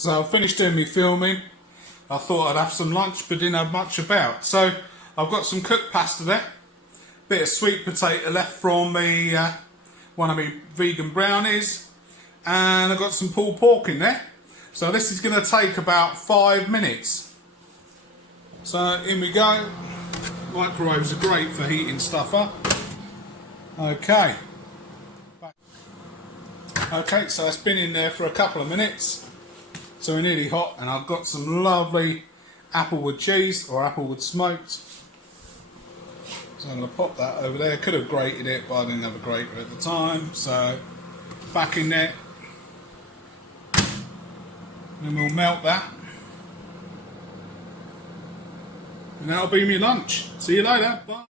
So I finished doing my filming. I thought I'd have some lunch, but didn't have much about. So I've got some cooked pasta there, bit of sweet potato left from me, one of my vegan brownies, and I've got some pulled pork in there. So this is going to take about 5 minutes. So in we go. Microwaves are great for heating stuff up. Okay. Okay, so it's been in there for a couple of minutes. So we're nearly hot, and I've got some lovely applewood cheese or applewood smoked. So I'm going to pop that over there. Could have grated it, but I didn't have a grater at the time. So back in there. And we'll melt that. And that'll be my lunch. See you later. Bye.